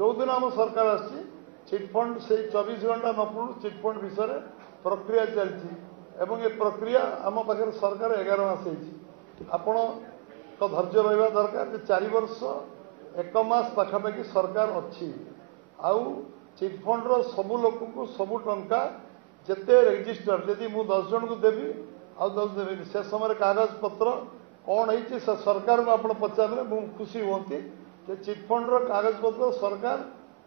जो दिन आम सरकार आसी चिटफंड से 24 घंटा न पूर्व चिटफंड विषय प्रक्रिया चलती एवं ये प्रक्रिया आम पाखे सरकार 11 मास आपण तो धैर्य रहा दरकार 4 वर्ष 1 मास पाखापाखि सरकार अच्छी आउ चिटफंड सबू लोक को सबू टंका जिते रेजिस्टर जदि मु 10 जन को देवी आउ 10 देवी से समय कागज पत्र कौन है सरकार को आप पचारे मुझे खुशी हमें चिटफंड कागज पत्र सरकार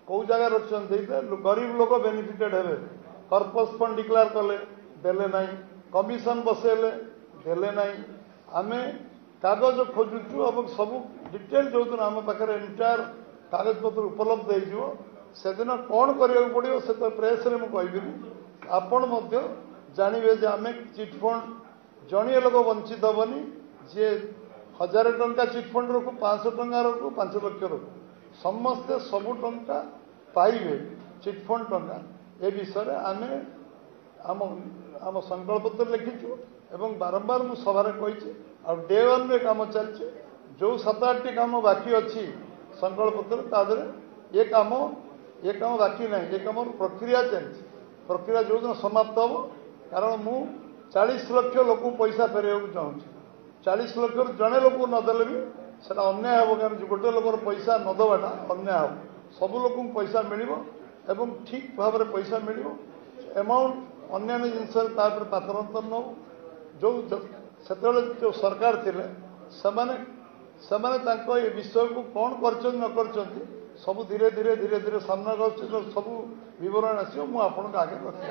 कौ जगह रखते गरीब लोक बेनिफिटेड हे कर्पस फंड डिक्लेयर कले देले ना कमिशन बसैले देले ना आम कागज खोजुचु और सब डिटेल जो दिन आम पाखे एंटायर कागज पत्र उपलब्ध हो से दिन कौन करा पड़ो से तो प्रेस रे मुझे आपण जानवे आम चिटफंड जड़े लोक वंचित हेनी जी 1000 टंका चिटफंड रखू 500 टंका रखू 5 लाख रखू समस्ते सबू टंका पाइबे चिटफंड टंका ए विषय आम आम आम संकल्प पत्र लिखिचु एवं बारंबार मु सभारे कही डे 1 रे काम चलछि जो 7-8 काम बाकी अच्छी संकल्प पत्र तादरे ये काम बाकी ना ये काम प्रक्रिया चलछि प्रक्रिया जो दिन समाप्त हम कारण मु 40 लाख लोक पैसा फेर चाहूँगी 40 लाख जड़े लोक नदेले भी से अन्याय हम कारण गोटे लोकर पैसा नदबाटा अन्याय हम सब लोक पैसा मिल ठीक भाव में पैसा मिल एमाउंट अन्य जिनस पातरंतर नौ जो से जो सरकार थिले से विषय को कौन कर न कर सब धीरे धीरे धीरे धीरे सामना सब बरण आसो मुझे आगे रखी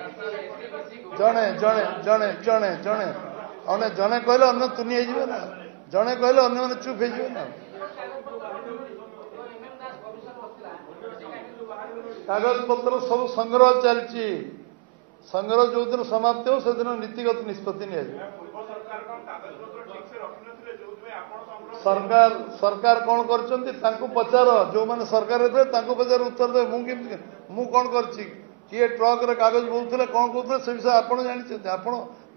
जड़े जड़े जड़े जड़े जड़े अने जड़े कहले अन्य तुनी हो ना जड़े कहले अन्य मैंने चुप हो ना कागज पत्र सब संग्रह चलती संग्रह जो दिन समाप्त हो से दिन नीतिगत निष्पत्ति नि सरकार सरकार कौन कर पचार जो मैंने सरकार पचार उत्तर दे मु कौन कर किए ट्रक रे कागज बोलते कौन कहते से विषय आप जानते आप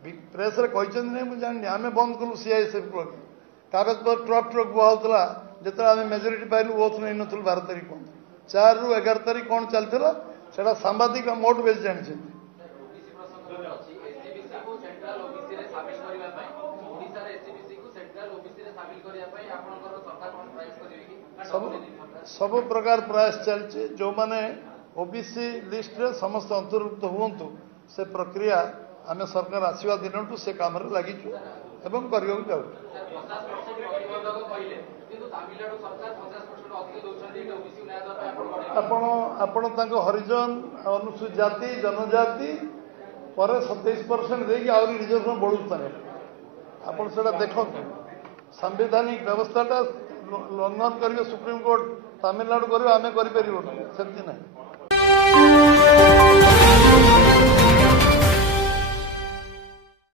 प्रेस रे कहते नहीं मुझे जानी आम बंद कलु सीआईएसएफ कागज पर ट्रक ट्रक बुआला जो आम मेजोरिटी पाइलु ओथ नहीं नु 12 तारीख 4 ରୁ 11 तारीख कौन चलता से सांबादिक मोट बेस जानते सब प्रकार प्रयास चलती जो माने ओबीसी लिस्ट रे समस्त अंतर्भुक्त हुंतु से प्रक्रिया आम सरकार आसवा दिन से काम लगी एवं करने जाऊ आपण हरिजन अनुसूचित जाति जनजाति पर 27% देकी आहरी रिजर्वेशन बढ़ुता आपण से देखो संवैधानिक व्यवस्थाटा लंघन करेंगे सुप्रीमकोर्ट तमिलनाडु कर आम कर ना